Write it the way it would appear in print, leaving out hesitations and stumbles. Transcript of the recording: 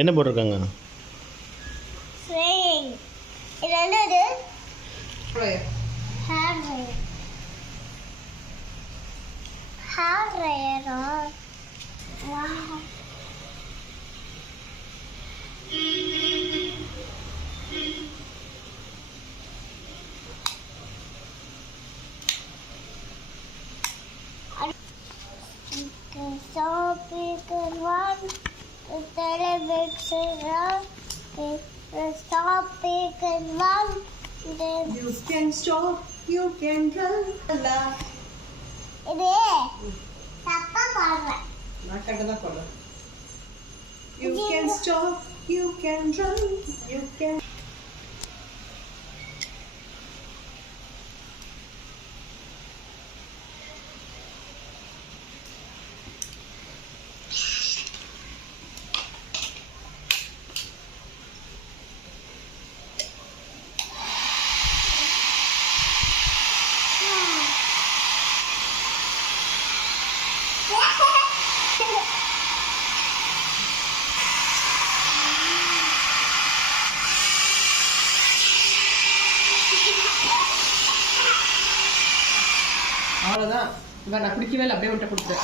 என்ன போட்டிருக்காங்க? இது என்னது? ஹேர் ட்ரையரா? Wow. So big and one, the television around, stop big and one, then You can stop, you can run. இது தப்பா பாடுறேன். நான் கரெக்டா பாடுறேன். You can stop, you can run, you can. அவ்வளோதான். நான் குடிக்கவே இல்லை, அப்படியே விட்ட கொடுத்தேன்.